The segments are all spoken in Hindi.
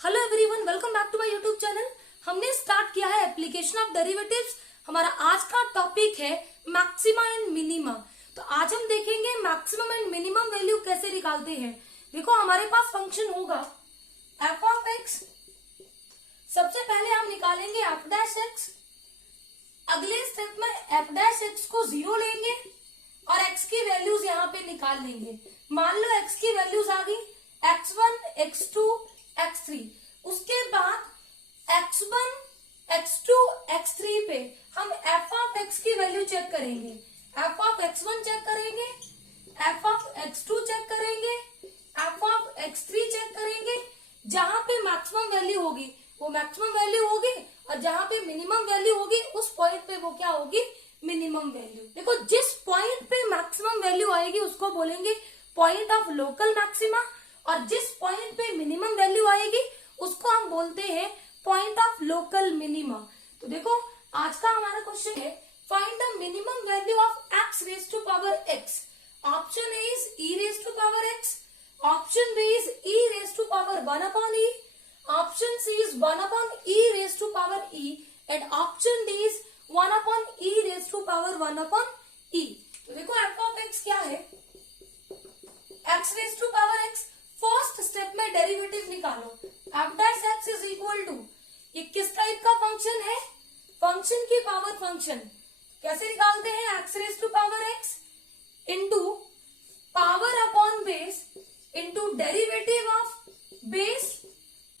Hello everyone, welcome back to my YouTube channel. हमने स्टार्ट किया है एप्लीकेशन ऑफ डेरिवेटिव्स। हमारा आज का टॉपिक है मैक्सिमा एंड मिनिमा। तो आज हम देखेंगे मैक्सिमम एंड मिनिमम वैल्यू कैसे निकालते हैं। देखो, हमारे पास फंक्शन होगा एफ ऑफ एक्स। सबसे पहले हम निकालेंगे एफ डैश एक्स। अगले स्टेप में एफ डैश एक्स को 0 लेंगे और एक्स की वैल्यूज यहाँ पे निकाल लेंगे। मान लो एक्स की वैल्यूज आ गई x1, x2, x3। उसके बाद x1, x2, x3 पे हम f ऑफ x की वैल्यू चेक करेंगे। f ऑफ x1 चेक करेंगे, f ऑफ x2 चेक करेंगे, f ऑफ x3 चेक करेंगे। जहां पे मैक्सिमम वैल्यू होगी वो मैक्सिमम वैल्यू होगी और जहां पे मिनिमम वैल्यू होगी उस पॉइंट पे वो क्या होगी, मिनिमम वैल्यू। देखो, जिस पॉइंट पे मैक्सिमम वैल्यू आएगी उसको बोलेंगे पॉइंट ऑफ लोकल मैक्सिमा और जिस पॉइंट पे मिनिमम वैल्यू आएगी उसको हम बोलते हैं पॉइंट ऑफ लोकल मिनिमा। तो देखो, आज का हमारा क्वेश्चन है find the minimum value of x raise to power x। Option A is e raise to power x, option B is e raise to power 1 upon e, option C is 1 upon e raise to power e and option D is 1 upon e raise to power 1 upon e। तो देखो, f ऑफ x क्या है, x raise to power x। First step में डेरिवेटिव निकालो। F dash X is equal to, ये किस टाइप का फंक्शन है, फंक्शन की पावर फंक्शन। कैसे निकालते हैं, X raise to power X into power upon base into derivative of base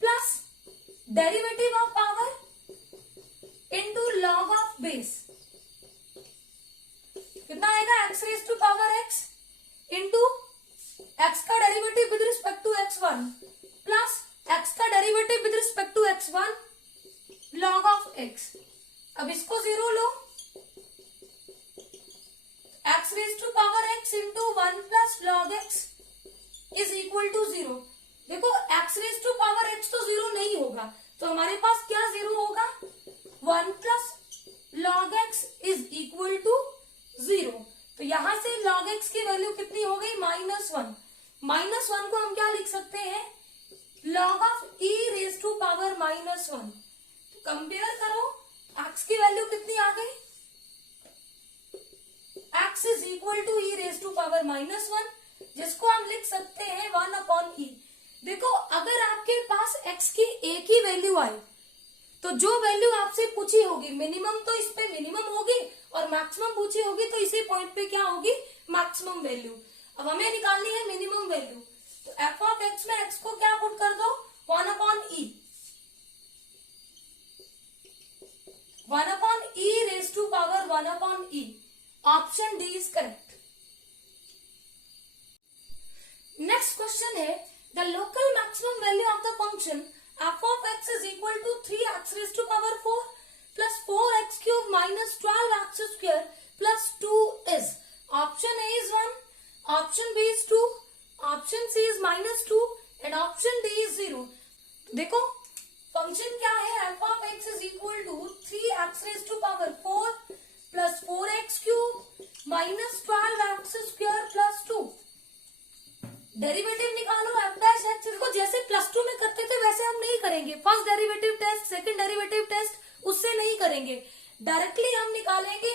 plus derivative of power into log of base. कितना आएगा, X raise to power X into x का derivative with respect to x1 plus x का derivative with respect to x1 log of x। अब इसको 0 लो, x raise to power x into 1 plus log x is equal to 0। देखो, x raise to power x तो 0 नहीं होगा, तो हमारे पास क्या 0 होगा, 1 plus log x is equal to 0। तो यहां से log x की वैल्यू कितनी हो गई, -1। -1 को हम क्या लिख सकते हैं, log of e raise to power -1। तो कंपेयर करो, x की वैल्यू कितनी आ गई, x is equal to e raise to power -1, जिसको हम लिख सकते हैं 1 अपॉन e। देखो, अगर आपके पास x की एक ही वैल्यू आए तो जो वैल्यू आपसे पूछी होगी मिनिमम, तो इस पे मिनिमम होगी और मैक्सिमम पूछी होगी तो इसी पॉइंट पे क्या होगी, मैक्सिमम वैल्यू। अब हमें निकालनी है मिनिमम वैल्यू। तो f ऑफ x में x को क्या पुट कर दो, 1 upon e, 1 upon e raise to power 1 upon e। Option D is correct. Next question है the local maximum value of the function f of x is equal to 3x raised to power 4 plus 4x cube minus 12x square plus 2 is, option A is 1, option B is 2, option C is -2 and option D is 0। देखो, फंक्शन क्या है, f of x is equal to 3x raised to power 4 plus 4x cube minus 12x square plus 2। Derivative निकालो एफ डैश एक्स। देखो, जैसे +2 में करते थे वैसे हम नहीं करेंगे। First derivative test, second derivative test उससे नहीं करेंगे, डायरेक्टली हम निकालेंगे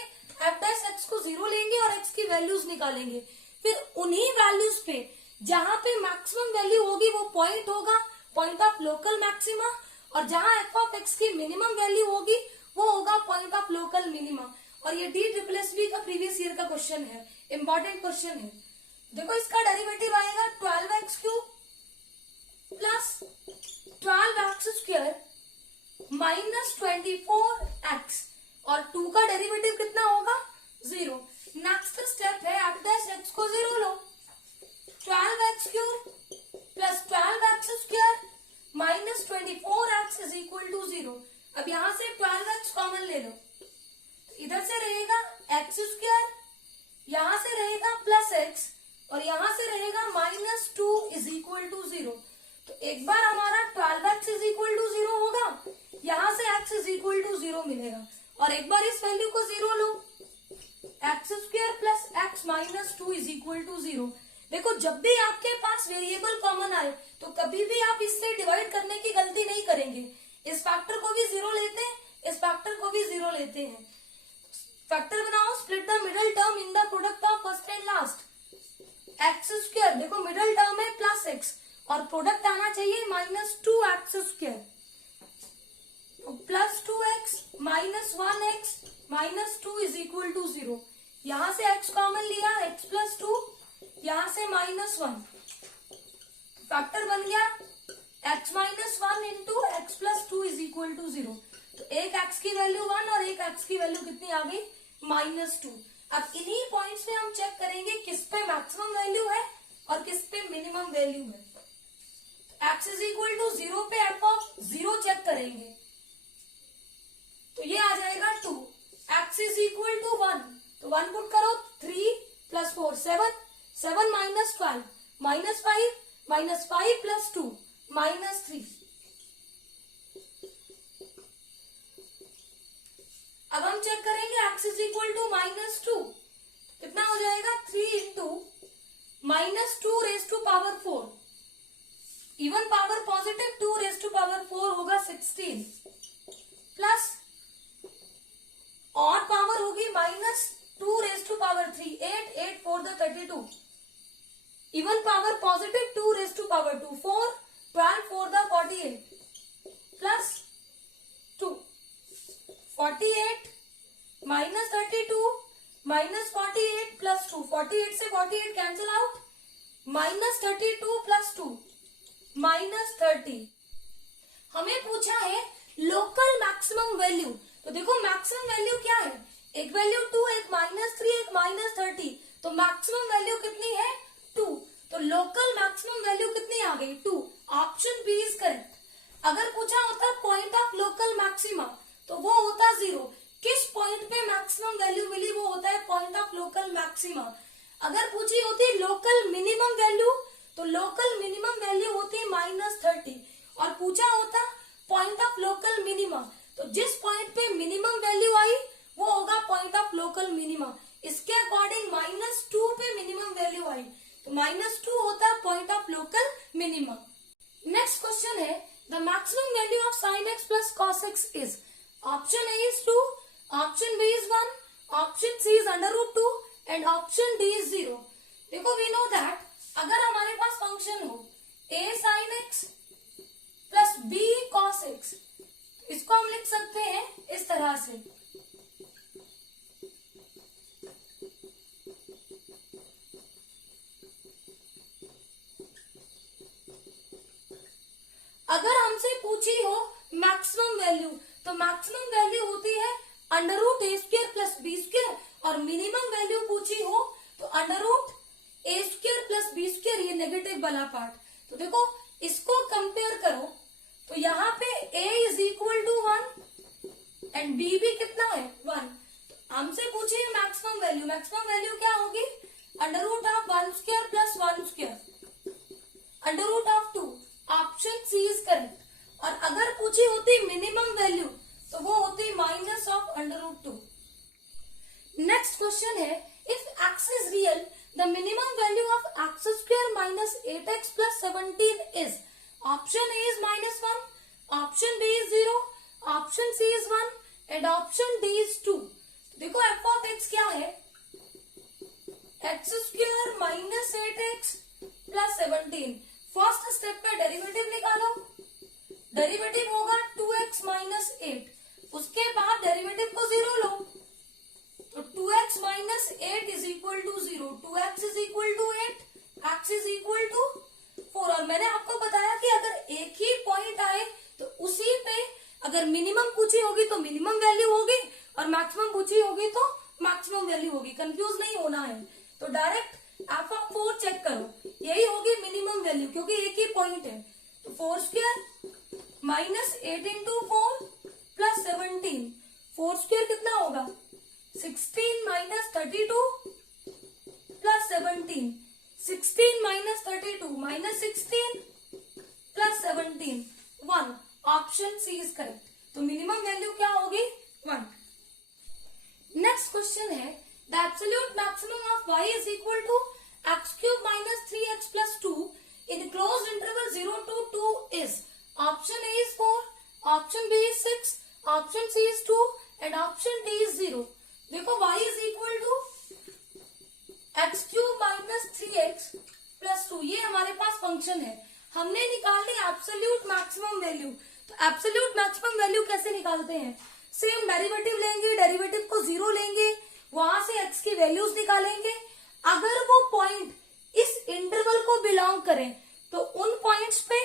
एफ डैश एक्स को 0 लेंगे और एक्स की वैल्यूज निकालेंगे। फिर उन्हीं वैल्यूज पे जहां पे मैक्सिमम वैल्यू होगी वो पॉइंट होगा, पॉइंट ऑफ लोकल मैक्सिमा, और जहां एफ ऑफ एक्स की मिनिमम वैल्यू होगी वो होगा पॉइंट ऑफ लोकल मिनिमा। और ये DSSB का प्रीवियस ईयर का क्वेश्चन है, इंपॉर्टेंट क्वेश्चन है। देखो, इसका डेरिवेटिव आएगा 12x cube plus 12x square minus 24x और 2 का डेरिवेटिव कितना होगा, 0। नेक्स्ट स्टेप है एफ डैश एक्स को 0 लो, 12x cube plus 12x square minus 24x is equal to 0। अब यहां से 12x कॉमन ले लो, इधर से रहेगा x स्क्वायर, यहां से रहेगा प्लस x और यहां से रहेगा -2 इज इक्वल टू 0। तो एक बार हमारा 12x इज इक्वल टू 0 होगा, यहां से x इज इक्वल टू 0 मिलेगा और एक बार इस वैल्यू को 0 लो, x square plus x -2 is equal to 0। देखो, जब भी आपके पास वेरिएबल कॉमन आए तो कभी भी आप इससे डिवाइड करने की गलती फैक्टर को भी 0 लेते हैं, इस फैक्टर को भी 0 लेते हैं। फैक्टर बनाओ, split the middle term in the product of first and last. X square, देखो मिडल टर्म है प्लस एक्स और प्रोडक्ट आना चाहिए -2x²। Plus 2x minus 1x minus 2 is equal to 0। यहां से x कॉमन लिया, x प्लस 2, यहां से -1, फैक्टर बन गया x minus 1 into X plus 2 is equal to 0। तो एक x की वैल्यू 1 और एक x की वैल्यू कितनी आ गई, -2। अब इन्हीं पॉइंट्स पे हम चेक करेंगे किस पे मैक्सिमम वैल्यू है और किस पे मिनिमम वैल्यू है। x इज इक्वल टू 0 पे f ऑफ 0 चेक करेंगे, तो ये आ जाएगा 2। x इज इक्वल टू 1, तो 1 पुट करो, 3 प्लस 4 7, 7 माइनस 12 माइनस 5 प्लस 2 -3। अब हम चेक करेंगे x इज इक्वल टू -2, कितना हो जाएगा 3 into -2 raise to power 4, even power positive 2 raise to power 4 होगा 16 प्लस और पावर होगी -2 रेज टू पावर 3 8 8 4 द 32, even power positive 2 raise to power 2 4 12 4 द 48 प्लस 2 48 -32 -48 प्लस 2, 48 से 48 कैंसिल आउट, -32 प्लस 2 -30। हमें पूछा है लोकल मैक्सिमम वैल्यू, तो देखो मैक्सिमम वैल्यू क्या है, एक वैल्यू 2, एक -3, एक -30, तो मैक्सिमम वैल्यू कितनी है 2। तो लोकल मैक्सिमम वैल्यू कितनी आ गई 2। Option B is correct. अगर पूछा होता पॉइंट ऑफ लोकल मैक्सिमा तो वो होता 0। किस पॉइंट पे मैक्सिमम वैल्यू मिली, वो होता है पॉइंट ऑफ लोकल मैक्सिमा। अगर पूछी होती लोकल मिनिमम वैल्यू तो लोकल मिनिमम वैल्यू होती -30, और पूछा होता पॉइंट ऑफ लोकल मिनिमा तो जिस पॉइंट पे मिनिमम वैल्यू आई वो होगा पॉइंट ऑफ लोकल मिनिमा। इसके अकॉर्डिंग -2 पे मिनिमम वैल्यू आई तो -2 होता है point of local minima. Next question है the maximum value of sin x plus cos x is. Option A is 2, option B is 1, option C is √2 and option D is 0। देखो वी नो दैट अगर हमारे पास फंक्शन हो a sin x plus b cos x, इसको हम लिख सकते हैं इस तरह से, अगर हमसे पूछी हो मैक्सिमम वैल्यू तो मैक्सिमम वैल्यू होती है √a² प्लस b², और मिनिमम वैल्यू पूछी हो तो √a² प्लस b², ये नेगेटिव वाला पार्ट। तो देखो इसको कंपेयर करो तो यहाँ पे a is equal to 1 and b भी कितना है 1। तो हमसे पूछी है मैक्सिमम वैल्यू, मैक्सिमम वैल्यू क्या होगी √1² plus 1², √2। Option C is correct. और अगर पूछी होती मिनिमम वैल्यू तो वो होती -√2। नेक्स्ट क्वेश्चन है if x is real the minimum value of x² minus 8x plus 17 is. Option A is -1, option B is 0, option C is 1 and option D is 2। देखो f ऑफ x क्या है, x² minus 8x plus 17। First step पे डेरिवेटिव निकालो, डेरिवेटिव होगा 2x माइनस 8, उसके बाद डेरिवेटिव को 0 लो तो 2x minus 8 is equal to 0, 2x is equal to 8, x is equal to 4। और मैंने आपको बताया कि अगर एक ही पॉइंट आए तो उसी पे अगर मिनिमम पूछी होगी तो मिनिमम वैल्यू होगी और मैक्सिमम पूछी होगी तो मैक्सिमम वैल्यू होगी, कंफ्यूज नहीं होना है। तो डायरेक्ट f ऑफ 4 चेक करो, यही होगी मिनिमम वैल्यू क्योंकि एक ही पॉइंट है। तो 4² माइनस 8 इंटू 4 प्लस 17, 4² कितना होगा 16 minus 32 plus 17, 16 minus 32 minus 16 plus 17 1। Option C is correct. तो मिनिमम वैल्यू क्या होगी 1। नेक्स्ट क्वेश्चन है the absolute maximum of y is equal to x³ minus 3x plus 2 in closed interval 0 to 2 is. Option A is 4, option B is 6, option C is 2 and option D is 0। देखो y is equal to x cube minus 3x plus 2, ये हमारे पास फंक्शन है। हमने निकाल ली एब्सोल्यूट मैक्सिमम वैल्यू। तो एब्सोल्यूट मैक्सिमम वैल्यू कैसे निकालते हैं? सेम डेरिवेटिव लेंगे, डेरिवेटिव को 0 लेंगे, वहां से x की वैल्यूज निकालेंगे। अगर वो पॉइंट इस इंटरवल को बिलोंग करें तो उन पॉइंट्स पे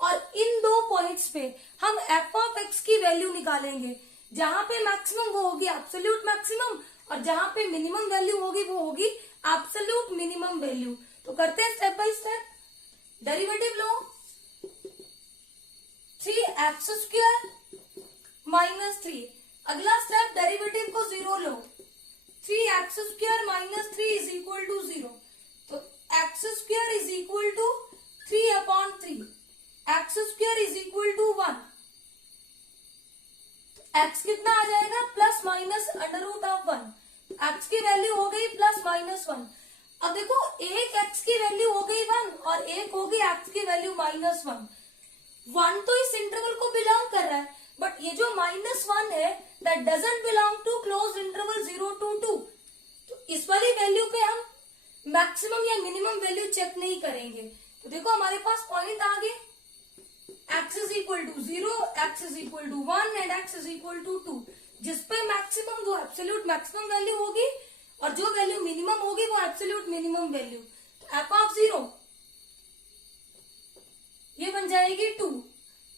और इन दो पॉइंट्स पे हम एफ ऑफ एक्स की वैल्यू निकालेंगे। जहां पे मैक्सिमम वो होगी एब्सोल्यूट मैक्सिमम, और जहां पे मिनिमम वैल्यू होगी वो होगी एब्सोल्यूट मिनिमम वैल्यू। तो करते हैं स्टेप बाय स्टेप। डेरिवेटिव लो, 3x² माइनस 3। अगला स्टेप डेरिवेटिव को 0 लो, 3x² minus 3 is equal to 0। तो x² is equal to 3/3, x² is equal to 1। x कितना आ जाएगा? Plus minus under root of 1। x की वैल्यू हो गई प्लस माइनस 1। अब देखो एक x की वैल्यू हो गई 1 और एक हो गई x की वैल्यू माइनस 1। 1 तो इस इंटरवल को बिलोंग कर रहा है, बट ये जो माइनस 1 है that doesn't belong to close interval 0 to 2। तो इस वाली वैल्यू पे हम मैक्सिमम या मिनिमम वैल्यू चेक नहीं करेंगे। तो देखो हमारे पास पॉइंट आ गए, x is equal to 0, x is equal to 1 and x is equal to 2। जिसपे मैक्सिमम वो एब्सोल्यूट मैक्सिमम वैल्यू होगी और जो वैल्यू मिनिमम होगी वो एब्सोल्यूट मिनिमम वैल्यू। तो f ऑफ 0 ये बन जाएगी 2।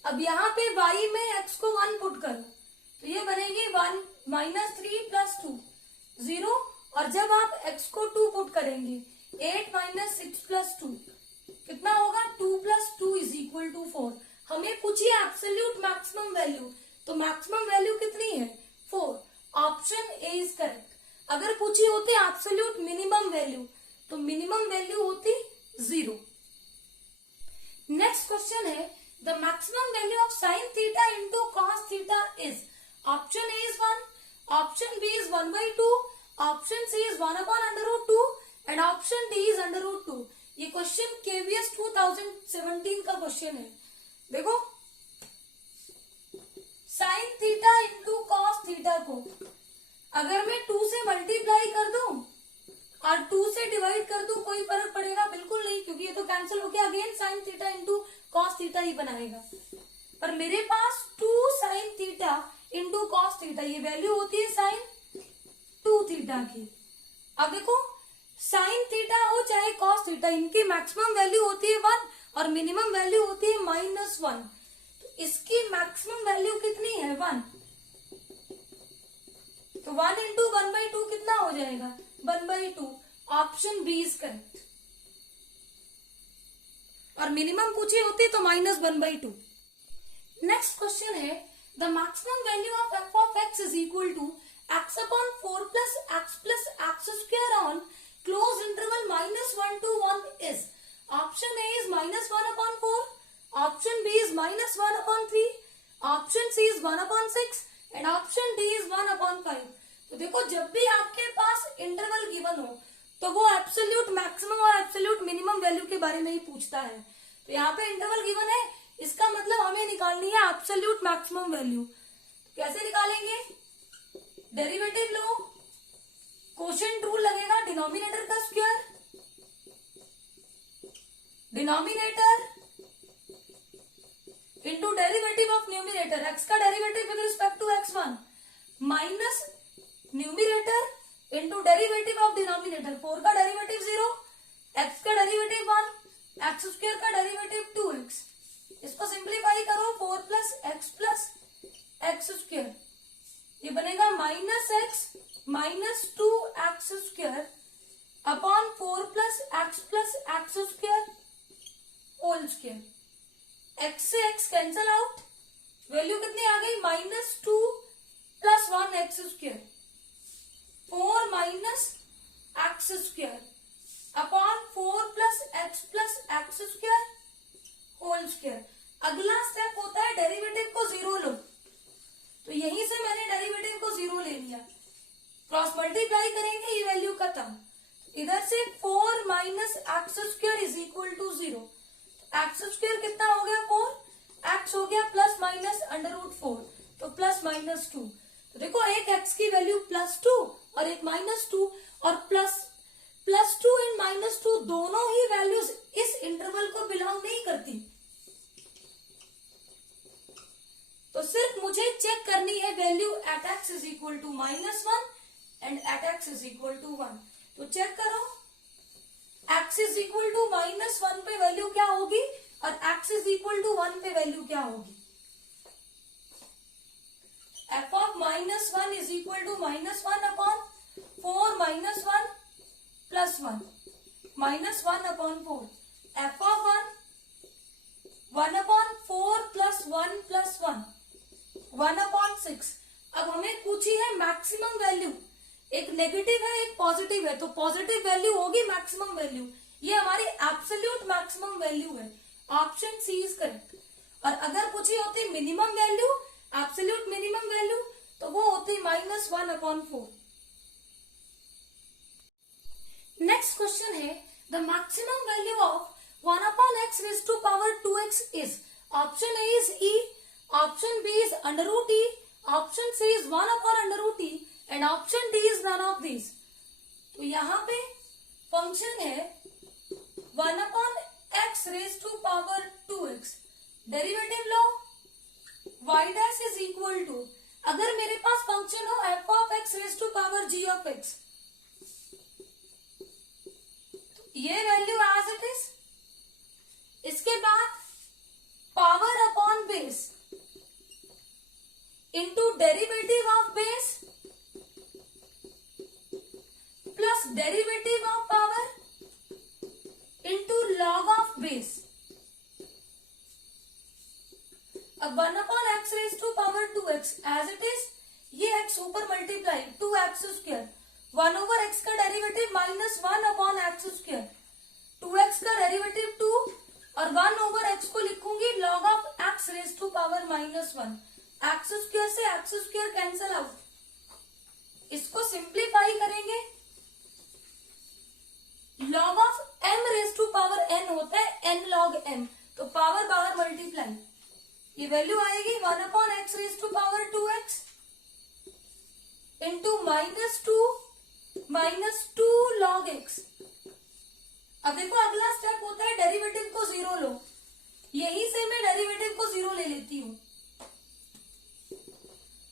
अब यहाँ पे y में x को 1 पुट करो तो ये बनेगी 1 माइनस 3 प्लस 2 0। और जब आप x को 2 पुट करेंगे 8 माइनस 6 प्लस 2 कितना होगा? 2 प्लस 2 इज इक्वल टू 4। हमें पूछिए एब्सोल्यूट मैक्सिमम वैल्यू, तो मैक्सिमम वैल्यू कितनी है? 4। Option A is correct. अगर पूछी होती एब्सोल्यूट मिनिमम वैल्यू तो मिनिमम वैल्यू होती 0। नेक्स्ट क्वेश्चन है the maximum value of sine theta into cos theta is. Option A is 1, option B is 1/2, option C is 1/√2 and option D is √2। ये क्वेश्चन केवीएस 2017 का क्वेश्चन है। देखो sine theta into cos theta को अगर मैं 2 से मल्टीप्लाई कर दूं और 2 से डिवाइड कर दूं कोई फर्क पड़ेगा? बिल्कुल नहीं, क्योंकि ये तो कैंसिल होके again sine theta into cos theta ही बनाएगा। पर मेरे पास 2 sine theta into cos theta, ये वैल्यू होती है साइन 2 थीटा की। अब देखो साइन थीटा हो चाहे कॉस थीटा, इनकी मैक्सिमम वैल्यू होती है 1 और मिनिमम वैल्यू होती है -1। तो इसकी मैक्सिमम वैल्यू कितनी है? 1। तो 1 इंटू 1/2 कितना हो जाएगा? 1/2। Option B is correct. और मिनिमम पूछी होती तो -1/2। नेक्स्ट क्वेश्चन है the maximum value of f of x is equal to x/4 plus x on close interval -1 to 1 is। Option A is -1/4, option B is -1/3, option C is 1/6 and option D is 1/5। तो देखो जब भी आपके पास इंटरवल गिवन हो तो वो एब्सोल्यूट मैक्सिमम और एब्सोल्यूट मिनिमम वैल्यू के बारे में ही पूछता है। तो यहाँ पे इंटरवल गिवन है, इसका मतलब हमें निकालनी है एब्सोल्यूट मैक्सिमम वैल्यू। कैसे निकालेंगे? डेरिवेटिव लो, क्वोशिएंट रूल लगेगा, डिनोमिनेटर का square, denominator into derivative of numerator, x का derivative with respect to x1 minus numerator into derivative of denominator. 4 का डेरिवेटिव 0, x का डेरिवेटिव 1, x² का डेरिवेटिव 2x। इसको सिंप्लीफाई करो, 4 प्लस x², ये बनेगा -x minus 2x² upon 4 plus x² whole square. x से x कैंसल आउट, वैल्यू कितनी आ गई? -2 plus 1x², 4 minus x² upon 4 plus x² whole square. अगला स्टेप होता है डेरिवेटिव को 0 लो। तो यहीं से मैंने डेरिवेटिव को 0 ले लिया, क्रॉस मल्टीप्लाई करेंगे, ये वैल्यू खत्म। इधर से 4 minus x² is equal to 0। x² कितना हो गया? 4 एक्स हो गया प्लस माइनस √4, तो प्लस माइनस 2। तो देखो एक एक्स की वैल्यू +2 और एक -2, और +2 एंड -2 दोनों ही वैल्यूज इस इंटरवल को बिलोंग नहीं करती। तो सिर्फ मुझे चेक करनी है value at x is equal to -1 and at x is equal to 1। तो चेक करो, एक्स इज इक्वल टू -1 पे वैल्यू क्या होगी और एक्स इज इक्वल टू 1 पे वैल्यू क्या होगी। f of -1 is equal to -1 upon 4 minus 1 plus 1 minus 1 upon 4, f of 1 upon 4 plus 1 plus 1 upon 6। अब हमें पूछी है मैक्सिमम वैल्यू, एक नेगेटिव है एक पॉजिटिव है, तो पॉजिटिव वैल्यू होगी मैक्सिमम वैल्यू, ये हमारी एब्सोल्यूट मैक्सिमम वैल्यू है, ऑप्शन सी इज करेक्ट। और अगर पूछी होती minimum value, absolute minimum value, तो वो होती -1 upon 4। नेक्स्ट क्वेश्चन है the maximum value of 1 upon x raised to power 2x is, option A is e, option B is √e, option C is 1 upon √e and option D is none of this. तो यहाँ पे फंक्शन है 1 upon x raised to power 2x, derivative लो y dash is equal to, अगर मेरे पास फंक्शन हो f of x raised to power g of x, ये वैल्यू एज इट इज, इसके बाद power upon base into derivative of base plus derivative of power into log of base. अब 1 upon x raised to power 2x as it is, ये x ऊपर मल्टीप्लाई 2x², 1 over x का डेरिवेटिव -1 upon x², 2x का डेरिवेटिव 2 और 1 over x को लिखूंगी log of x raised to power -1, x² से x² कैंसल आउट, इसको सिंप्लीफाई करेंगे, log of m raised to power n होता है n log m, तो पावर बाहर मल्टीप्लाई, ये वैल्यू आएगी 1 upon x raised to power 2x into -2 log x। अब देखो अगला स्टेप होता है डेरिवेटिव को 0 लो, यहीं से मैं डेरिवेटिव को 0 ले लेती हूं।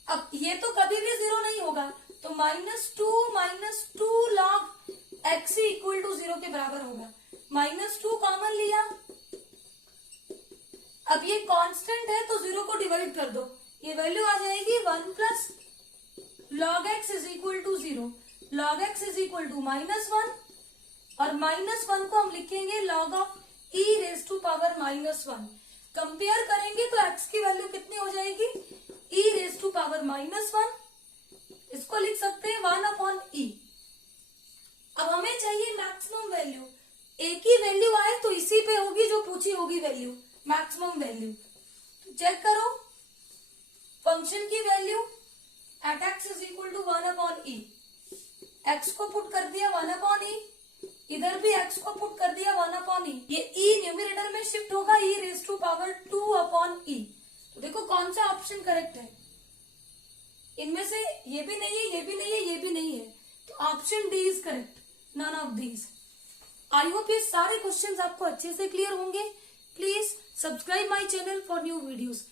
अब ये तो कभी भी 0 नहीं होगा, तो -2 log x इक्वल टू 0 के बराबर होगा, -2 कॉमन लिया, अब ये कांस्टेंट है तो 0 को डिवाइड कर दो, ये वैल्यू आ जाएगी 1 plus log x is equal to 0, log x is equal to -1 और -1 को हम लिखेंगे log of e raise to power -1। Compare करेंगे तो x की वैल्यू कितनी हो जाएगी, e रेज टू पावर -1, इसको लिख सकते हैं 1 upon e। अब हमें चाहिए मैक्सिमम वैल्यू, एक ही वैल्यू आए तो इसी पे होगी जो पूछी होगी वैल्यू, मैक्सिमम वैल्यू। तो चेक करो फंक्शन की value at x is equal to 1 upon e, x को पुट कर दिया 1 upon e, इधर भी एक्स को पुट कर दिया 1 upon e, ये e न्यूमरेटर में शिफ्ट होगा e raise to power 2 upon e। तो देखो कौन सा ऑप्शन करेक्ट है, इनमें से ये भी नहीं है, ये भी नहीं है, ये भी नहीं है, तो option D is correct, none of these. I hope ये सारे क्वेश्चंस आपको अच्छे से क्लियर होंगे। Please subscribe my channel for new videos.